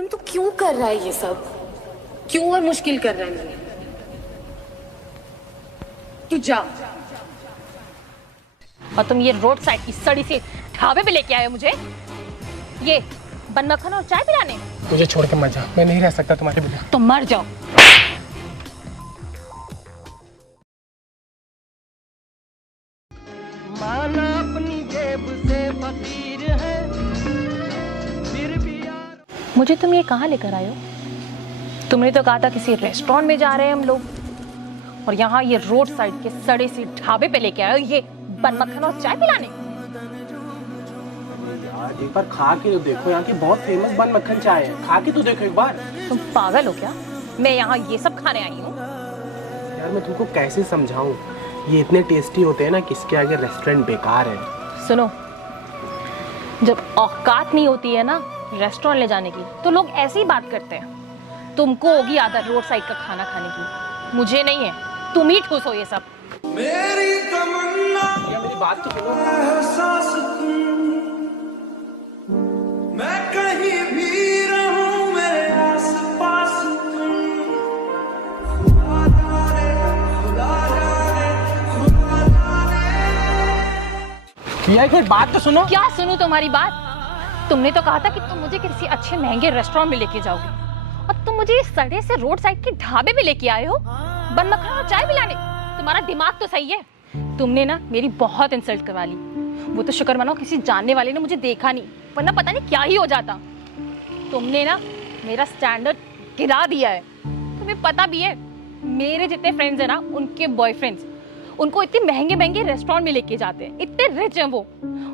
तुम तो क्यों कर रहा है ये सब? क्यों और मुश्किल कर रहा है मेरे? तू जा। और तुम ये रोड साइड की सड़ी सी ढाबे पे लेके आए हो मुझे, ये बन मक्खन और चाय पिलाने? मुझे छोड़ के मत जा, मैं नहीं रह सकता तुम्हारे बिना। तुम मर जाओ। माना अपनी जेब से फकीर है, फिर भी यार। मुझे तुम ये कहाँ लेकर आए हो? तुमने तो कहा था किसी रेस्टोरेंट में जा रहे हैं हम लोग, और यहाँ ये रोड साइड के सड़े सी ढाबे पे लेके आए हो ये बन मक्खन और चाय पिलाने? यार एक बार खा के तो देखो, यहाँ की बहुत फेमस बन मक्खन चाय है, खा के तो देखो एक बार। तुम पागल हो क्या? मैं यहाँ ये सब खाने आई हूँ। यार मैं तुमको कैसे समझाऊं, ये इतने टेस्टी होते हैं ना, किसके आगे रेस्टोरेंट बेकार है। सुनो, जब औकात नहीं होती है ना रेस्टोरेंट ले जाने की, तो लोग ऐसे ही बात करते हैं। तुमको होगी आदत रोड साइड का खाना खाने की, मुझे नहीं है। तुम ही ठूस हो ये सब। मेरी तमन्ना, मेरी बात तो सुनो। एहसास मैं कहीं भी रहूं, मेरे आसपास यार कोई बात तो सुनो। क्या सुनूं तुम्हारी बात? तुमने तो कहा था कि तुम मुझे किसी अच्छे महंगे रेस्टोरेंट में लेके जाओगे, और तुम मुझे इस सड़े से रोड साइड के ढाबे में लेके आए हो बन मक्खन और चाय पिलाने। तुम्हारा दिमाग तो सही है। तुमने ना मेरी बहुत इंसल्ट करवा ली। वो तो शुक्र मनाओ किसी जानने वाले ने मुझे देखा नहीं, वरना पता नहीं क्या ही हो जाता। तुमने ना मेरा स्टैंडर्ड गिरा दिया है। तुम्हें पता भी है मेरे जितने फ्रेंड्स हैं ना, उनके बॉयफ्रेंड्स उनको इतने महंगे महंगे रेस्टोरेंट में लेके जाते हैं, इतने रिच हैं वो,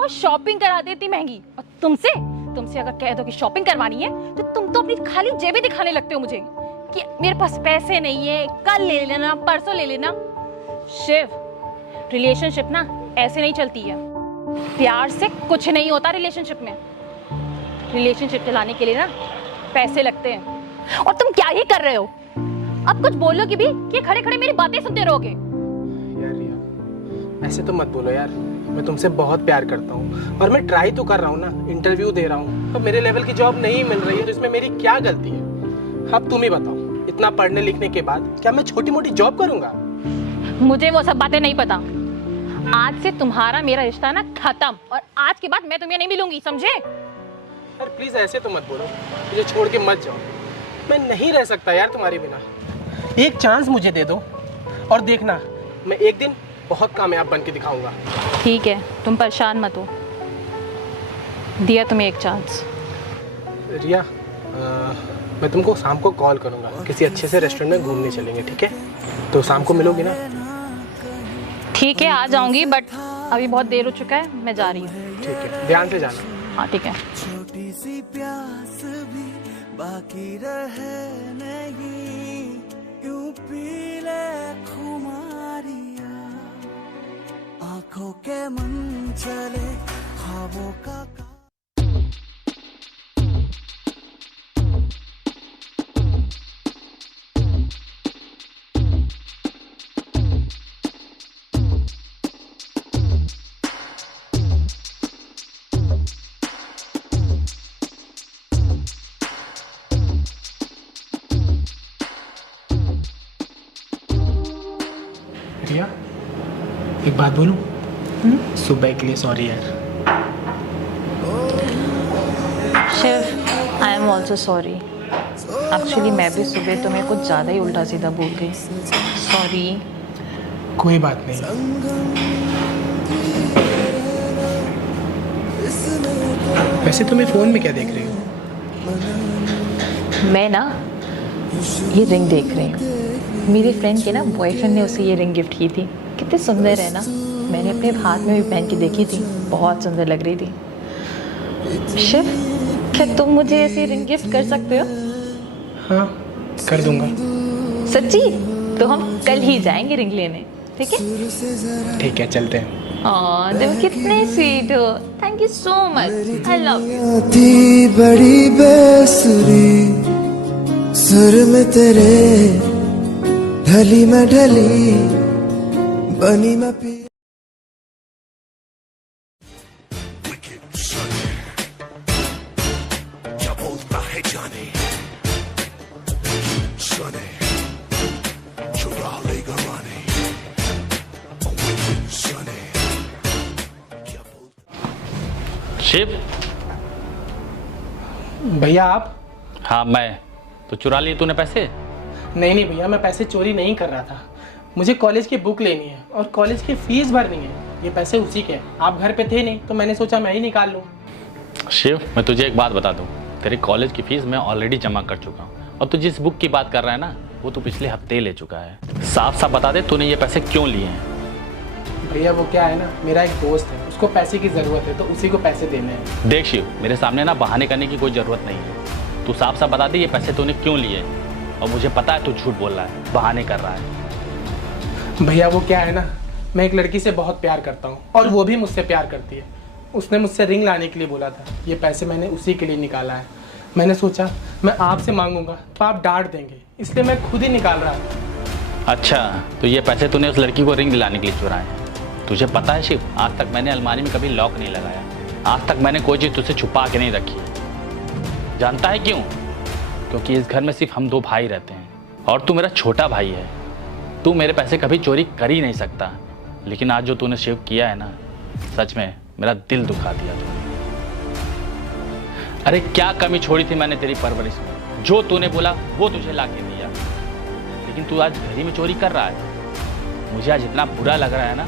और शॉपिंग कराते इतनी महंगी। और तुमसे अगर कह दो कि शॉपिंग करवानी है, तो तुम तो अपनी खाली जेबें दिखाने लगते हो मुझे कि मेरे पास पैसे नहीं है, कल ले लेना, परसों ले लेना। शिव, रिलेशनशिप ना ऐसे नहीं चलती है। प्यार से कुछ नहीं होता रिलेशनशिप में। रिलेशनशिप चलाने के लिए ना पैसे लगते हैं। और तुम क्या ही कर रहे हो? अब कुछ बोलोगे भी कि खड़े खड़े मेरी बातें सुनते रहोगे? यार रिया, ऐसे तो मत बोलो यार, मैं तुमसे बहुत प्यार करता हूँ, और मैं ट्राई तो कर रहा हूँ ना, इंटरव्यू दे रहा हूँ, पर मेरे लेवल की जॉब नहीं मिल रही है, तो इसमें मेरी क्या गलती है? अब तुम ही बताओ, इतना पढ़ने लिखने के बाद क्या मैं छोटी मोटी जॉब करूँगा? मुझे वो सब बातें नहीं पता। आज से तुम्हारा मेरा रिश्ता ना खत्म, और आज के बाद मैं तुम्हें नहीं मिलूंगी, समझे? यार प्लीज ऐसे तो मत बोलो, मुझे छोड़ के मत जाओ। मैं नहीं रह सकता यार तुम्हारे बिना। एक चांस मुझे दे दो, और देखना मैं एक दिन बहुत कामयाब बन के दिखाऊंगा। ठीक है, तुम परेशान मत हो, दिया तुम्हें एक चांस। रिया, मैं तुमको शाम को कॉल करूंगा, किसी अच्छे से रेस्टोरेंट में घूमने चलेंगे, ठीक है? तो शाम को मिलोगी ना? ठीक है, आ जाऊंगी, बट अभी बहुत देर हो चुका है, मैं जा रही हूँ। ठीक है, ध्यान से जाना। हाँ ठीक है। छोटी सी प्यास भी बाकी रहे नहीं, यूं पी ले खुमारियां, आंखों के मन चले ख्वाबों का। रिया, एक बात बोलूं? सुबह के लिए सॉरी यार। Shiv, I am also sorry. Actually मैं भी सुबह तुम्हें कुछ ज़्यादा ही उल्टा सीधा बोल गई। सॉरी। कोई बात नहीं। वैसे तुम्हें फ़ोन में क्या देख रही हो? मैं ना ये रिंग देख रही हूँ। मेरे फ्रेंड के ना बॉयफ्रेंड ने उसे ये रिंग गिफ्ट की थी। कितनी सुंदर है ना? मैंने अपने हाथ में भी पहन के देखी थी, बहुत सुंदर लग रही थी। शिव, क्या तुम मुझे ऐसी रिंग गिफ्ट कर सकते हो? हाँ, कर दूंगा। सच्ची? तो हम कल ही जाएंगे रिंग लेने, ठीक है? ठीक है, चलते हैं। तुम कितने स्वीट हो। Thank you so much, I love you. थी बड़ी बेसुरी, सुर में तेरे ढली में ढली, बनी मैं पी। क्या बोलता है शिव। भैया आप? हाँ मैं। तो चुरा लिए तूने पैसे? नहीं भैया, मैं पैसे चोरी नहीं कर रहा था। मुझे कॉलेज की बुक लेनी है और कॉलेज की फीस भरनी है। ये पैसे उसी के हैं। आप घर पे थे नहीं तो मैंने सोचा मैं ही निकाल लूँ। शिव, मैं तुझे एक बात बता दूँ, तेरे कॉलेज की फीस मैं ऑलरेडी जमा कर चुका हूँ और तू जिस बुक की बात कर रहा है ना, वो तू पिछले हफ्ते ही ले चुका है। साफ साफ बता दे तूने ये पैसे क्यों लिए हैं? भैया वो क्या है ना, मेरा एक दोस्त है, उसको पैसे की ज़रूरत है तो उसी को पैसे देने हैं। देख शिव, मेरे सामने ना बहाने करने की कोई ज़रूरत नहीं है। तू साफ साफ बता दे ये पैसे तूने क्यों लिए। और मुझे पता है तू झूठ बोल रहा है, बहाने कर रहा है। भैया वो क्या है ना, मैं एक लड़की से बहुत प्यार करता हूँ और वो भी मुझसे प्यार करती है। उसने मुझसे रिंग लाने के लिए बोला था। ये पैसे मैंने उसी के लिए निकाला है। मैंने सोचा मैं आपसे मांगूंगा तो आप डांट देंगे, इसलिए मैं खुद ही निकाल रहा हूँ। अच्छा, तो ये पैसे तूने उस लड़की को रिंग दिलाने के लिए चुराए हैं। तुझे पता है शिव, आज तक मैंने अलमारी में कभी लॉक नहीं लगाया। आज तक मैंने कोई चीज़ तुझसे छुपा के नहीं रखी। जानता है क्यों? क्योंकि इस घर में सिर्फ हम दो भाई रहते हैं और तू मेरा छोटा भाई है। तू मेरे पैसे कभी चोरी कर ही नहीं सकता। लेकिन आज जो तूने शिव किया है ना, सच में मेरा दिल दुखा दिया तूने। अरे क्या कमी छोड़ी थी मैंने तेरी परवरिश में? जो तूने बोला वो तुझे ला के दिया, लेकिन तू आज घर ही में चोरी कर रहा है। मुझे आज इतना बुरा लग रहा है ना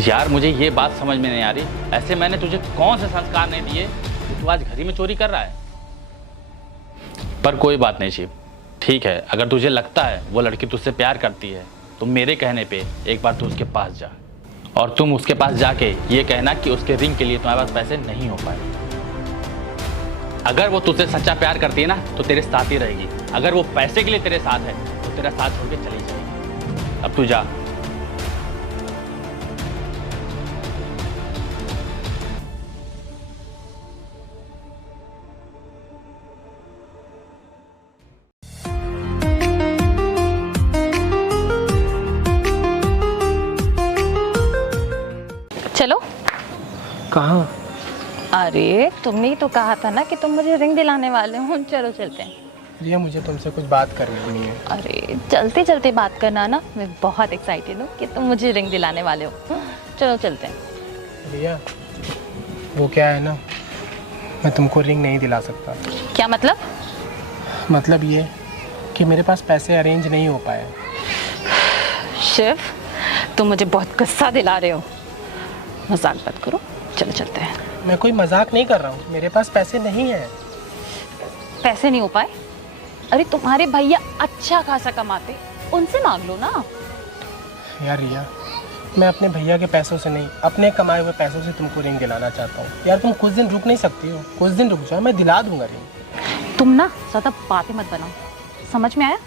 यार, मुझे ये बात समझ में नहीं आ रही, ऐसे मैंने तुझे कौन से संस्कार नहीं दिए कि तू आज घर ही में चोरी कर रहा है। पर कोई बात नहीं शिव, ठीक है, अगर तुझे लगता है वो लड़की तुझसे प्यार करती है तो मेरे कहने पे एक बार तू उसके पास जा और तुम उसके पास जाके ये कहना कि उसके रिंग के लिए तुम्हारे पास पैसे नहीं हो पाए। अगर वो तुझसे सच्चा प्यार करती है ना तो तेरे साथ ही रहेगी। अगर वो पैसे के लिए तेरे साथ है तो तेरा साथ छोड़ के चली जाएगी। अब तू जा। चलो। कहाँ? अरे तुमने ही तो कहा था ना कि तुम मुझे रिंग दिलाने वाले हो। चलो चलते हैं। भैया मुझे तुमसे कुछ बात करनी है। अरे चलते चलते बात करना ना, मैं बहुत एक्साइटेड हूँ कि तुम मुझे रिंग दिलाने वाले हो। चलो चलते हैं। भैया वो क्या है ना, मैं तुमको रिंग नहीं दिला सकता। क्या मतलब? मतलब ये कि मेरे पास पैसे अरेंज नहीं हो पाए। शिव, तुम मुझे बहुत गुस्सा दिला रहे हो। मजाक मत करो, चलो चलते हैं। मैं कोई मजाक नहीं कर रहा हूँ, मेरे पास पैसे नहीं है। पैसे नहीं हो पाए? अरे तुम्हारे भैया अच्छा खासा कमाते, उनसे मांग लो ना। यार रिया, मैं अपने भैया के पैसों से नहीं, अपने कमाए हुए पैसों से तुमको रिंग दिलाना चाहता हूँ। यार तुम कुछ दिन रुक नहीं सकती हो? कुछ दिन रुक जाओ, मैं दिला दूंगा रिंग। तुम ना ज़्यादा बातें मत बनाओ, समझ में आया?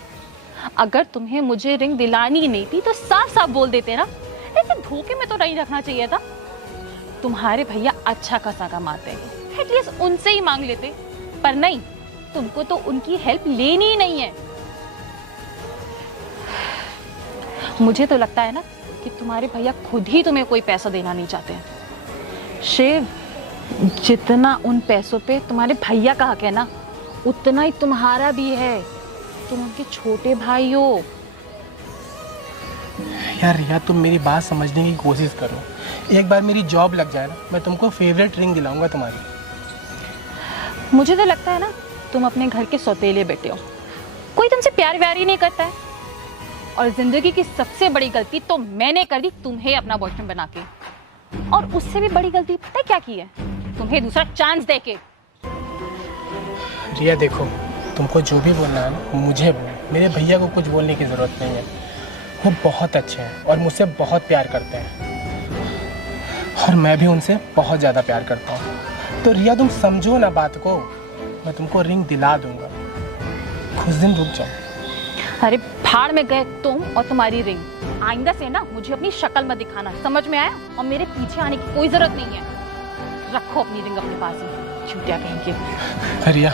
अगर तुम्हें मुझे रिंग दिलानी ही नहीं थी तो साफ साफ बोल देते ना। ऐसे धोखे में तो नहीं रखना चाहिए था। तुम्हारे भैया अच्छा खासा कमाते हैं, एटलीस्ट उनसे ही मांग लेते। पर नहीं, तुमको तो उनकी हेल्प लेनी ही नहीं है। मुझे तो लगता है ना कि तुम्हारे भैया खुद ही तुम्हें कोई पैसा देना नहीं चाहते हैं। शिव, जितना उन पैसों पे तुम्हारे भैया का हक है ना, उतना ही तुम्हारा भी है। तुम उनके छोटे भाई हो। यार रिया, तुम मेरी बात समझने की कोशिश करो। एक बार मेरी जॉब लग जाए ना, मैं तुमको फेवरेट रिंग दिलाऊंगा तुम्हारी। मुझे तो लगता है ना तुम अपने घर के सौतेले बेटे हो, कोई तुमसे प्यार व्यार ही नहीं करता है। और जिंदगी की सबसे बड़ी गलती तो मैंने कर दी, तुम्हें अपना बॉयफ्रेंड बना के। और उससे भी बड़ी गलती पता है क्या की है? तुम्हें दूसरा चांस देके। रिया देखो, तुमको जो भी बोलना है ना मुझे बोलो, मेरे भैया को कुछ बोलने की ज़रूरत नहीं है। वो बहुत अच्छे हैं और मुझसे बहुत प्यार करते हैं और मैं भी उनसे बहुत ज़्यादा प्यार करता हूँ। तो रिया तुम समझो ना बात को, मैं तुमको रिंग दिला दूंगा, कुछ दिन रुक जाओ। अरे भाड़ में गए तुम और तुम्हारी रिंग। आइंदा से ना मुझे अपनी शक्ल मत दिखाना, समझ में आया? और मेरे पीछे आने की कोई जरूरत नहीं है। रखो अपनी रिंग अपने पास ही, छूटिया कहेंगे। रिया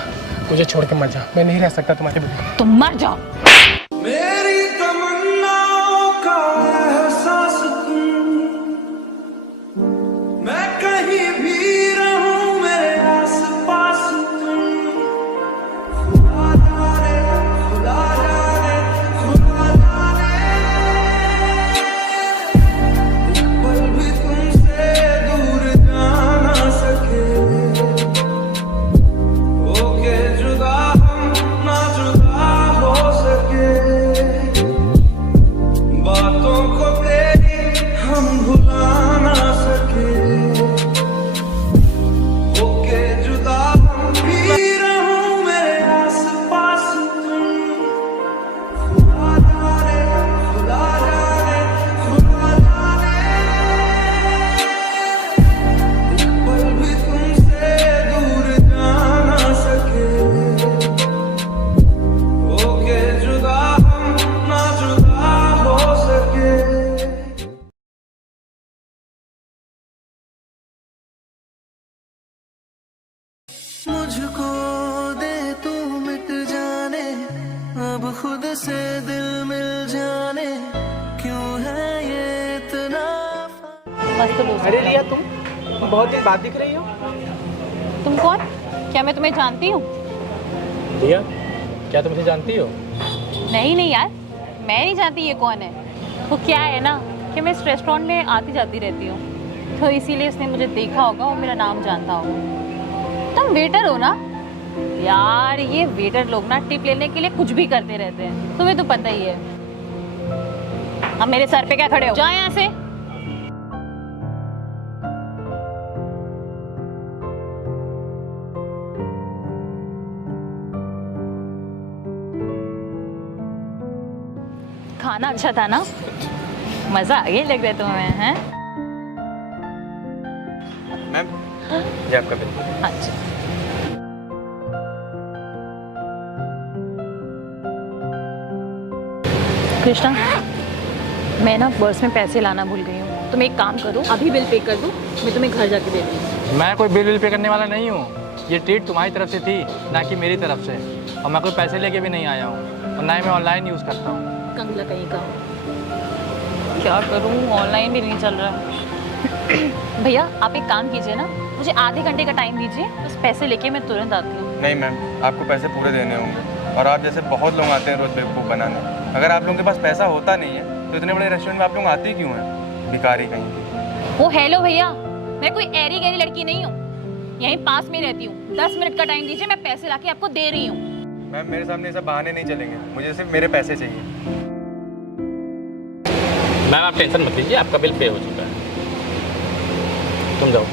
मुझे छोड़ के मत जाओ, मैं नहीं रह सकता तुम्हारे बिना। तुम मर जाओ। मेरी तमन्नाओं का एहसास तुम, मैं कहीं भी रहूं मेरे आस पास तुम। मस्त दोस्त अरे है। रिया, तुम बहुत दिन बाद दिख रही हो। तुम कौन? क्या मैं तुम्हें जानती हूँ? रिया, क्या तुम मुझे जानती हो? नहीं नहीं यार, मैं नहीं जानती ये कौन है। वो क्या है ना कि मैं इस रेस्टोरेंट में आती जाती रहती हूँ, तो इसीलिए इसने मुझे देखा होगा और मेरा नाम जानता होगा। तुम वेटर हो ना? यार ये वेटर लोग ना टिप लेने के लिए कुछ भी करते रहते हैं, तुम्हें तो पता ही है। अब मेरे सर पे क्या खड़े हो? जाओ यहाँ से। खाना अच्छा था ना? मजा आ गया लग रहा है तुम्हें, हैं? मैम, ये आपका बिल। अच्छा। कृष्णा, मैं ना पर्स में पैसे लाना भूल गई हूँ। तुम एक काम करो, अभी बिल पे कर दो, मैं तुम्हें घर जाके दे दूँगी। मैं कोई बिल पे करने वाला नहीं हूँ। ये ट्रीट तुम्हारी तरफ से थी, ना कि मेरी तरफ से। और मैं कोई पैसे लेके भी नहीं आया हूँ, और ना ही मैं ऑनलाइन यूज़ करता हूँ। कंगला कहीं का। क्या करूँ, ऑनलाइन भी नहीं चल रहा। भैया आप एक काम कीजिए ना, मुझे आधे घंटे का टाइम दीजिए, बस पैसे लेके मैं तुरंत आती हूँ। नहीं मैम, आपको पैसे पूरे देने होंगे। और आप जैसे बहुत लोग आते हैं रोज़ बेवकूफ़ बनाने। अगर आप लोगों के पास पैसा होता नहीं है तो इतने बड़े रेस्टोरेंट में आप लोग आते ही क्यों हैं? भिखारी कहीं। वो हेलो भैया, मैं कोई ऐरी गैरी लड़की नहीं हूँ, यहीं पास में रहती हूँ। 10 मिनट का टाइम दीजिए, मैं पैसे लाके आपको दे रही हूँ। मैम मेरे सामने ये सब बहाने नहीं चलेंगे, मुझे सिर्फ मेरे पैसे चाहिए। मैम आप टेंशन मत लीजिए, आपका बिल पे हो चुका है। तुम जाओ।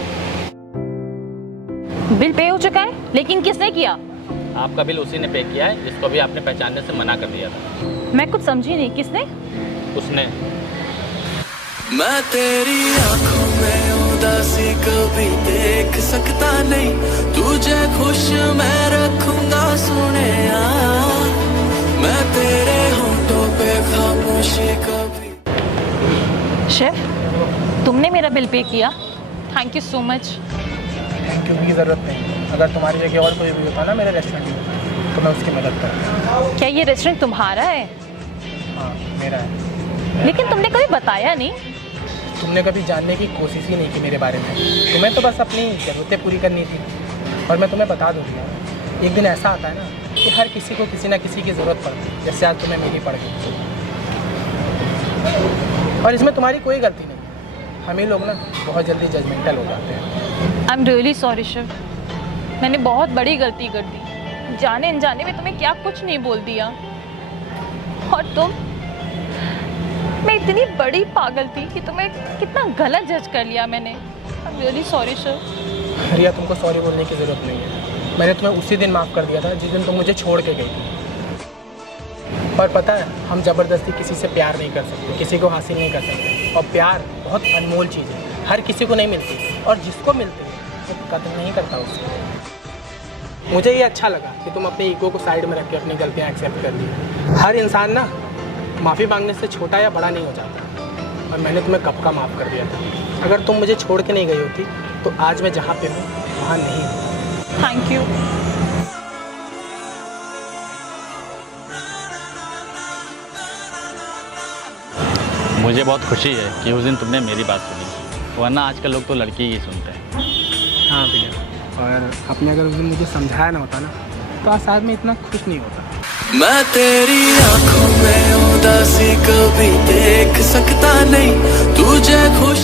बिल पे हो चुका है, लेकिन किसने किया? आपका बिल उसी ने पे किया है जिसको भी आपने पहचानने से मना कर दिया था। मैं कुछ समझी नहीं, किसने? उसने। मैं तेरी आंखों में उदासी कभी देख सकता नहीं, तुझे खुश मैं रखूंगा सोने। मैं तेरे होठों पे खामोशी कभी। शेफ, तुमने मेरा बिल पे किया, thank you so much. Thank you की ज़रूरत नहीं। अगर तुम्हारी जगह और कोई भी होता ना मेरे रेस्टोरेंट में, तो मैं उसकी मदद करता। क्या ये रेस्टोरेंट तुम्हारा है? हाँ, मेरा है। लेकिन तुमने कभी बताया नहीं। तुमने कभी जानने की कोशिश ही नहीं की मेरे बारे में। तुम्हें तो बस अपनी ज़रूरतें पूरी करनी थी, और मैं तुम्हें बता दूँगा, एक दिन ऐसा आता है ना कि हर किसी को किसी ना किसी की ज़रूरत पड़ती है, जैसे आज तुम्हें मेरी पड़ गई। और इसमें तुम्हारी कोई गलती नहीं। हम ही लोग ना बहुत जल्दी जजमेंटल हो जाते हैं। I am really sorry Shiv, मैंने बहुत बड़ी गलती कर दी। जाने अनजाने में तुम्हें क्या कुछ नहीं बोल दिया। और तुम, मैं इतनी बड़ी पागल थी कि तुम्हें कितना गलत जज कर लिया मैंने। I am really sorry Shiv. Riya, तुमको सॉरी बोलने की ज़रूरत नहीं है। मैंने तुम्हें उसी दिन माफ़ कर दिया था जिस दिन तुम मुझे छोड़ के गई थी। पर पता है, हम ज़बरदस्ती किसी से प्यार नहीं कर सकते, किसी को हासिल नहीं कर सकते। और प्यार बहुत अनमोल चीज़ है, हर किसी को नहीं मिलती, और जिसको मिलती है वो कदर नहीं करता उसकी। मुझे ये अच्छा लगा कि तुम अपने ईगो को साइड में रख के अपनी गलतियाँ एक्सेप्ट कर ली। हर इंसान ना माफ़ी मांगने से छोटा या बड़ा नहीं हो जाता, और मैंने तुम्हें कब का माफ़ कर दिया था। अगर तुम मुझे छोड़ के नहीं गई होती तो आज मैं जहाँ पे हूँ वहाँ नहीं होता। Thank you. मुझे बहुत खुशी है कि उस दिन तुमने मेरी बात सुनी, वरना आजकल लोग तो लड़की ही सुनते हैं। हाँ भैया, और आपने अगर उस दिन मुझे समझाया ना होता ना, तो आज शायद मैं इतना खुश नहीं होता। मैं तेरी आंखों में उदासी कभी देख सकता नहीं, तुझे खुश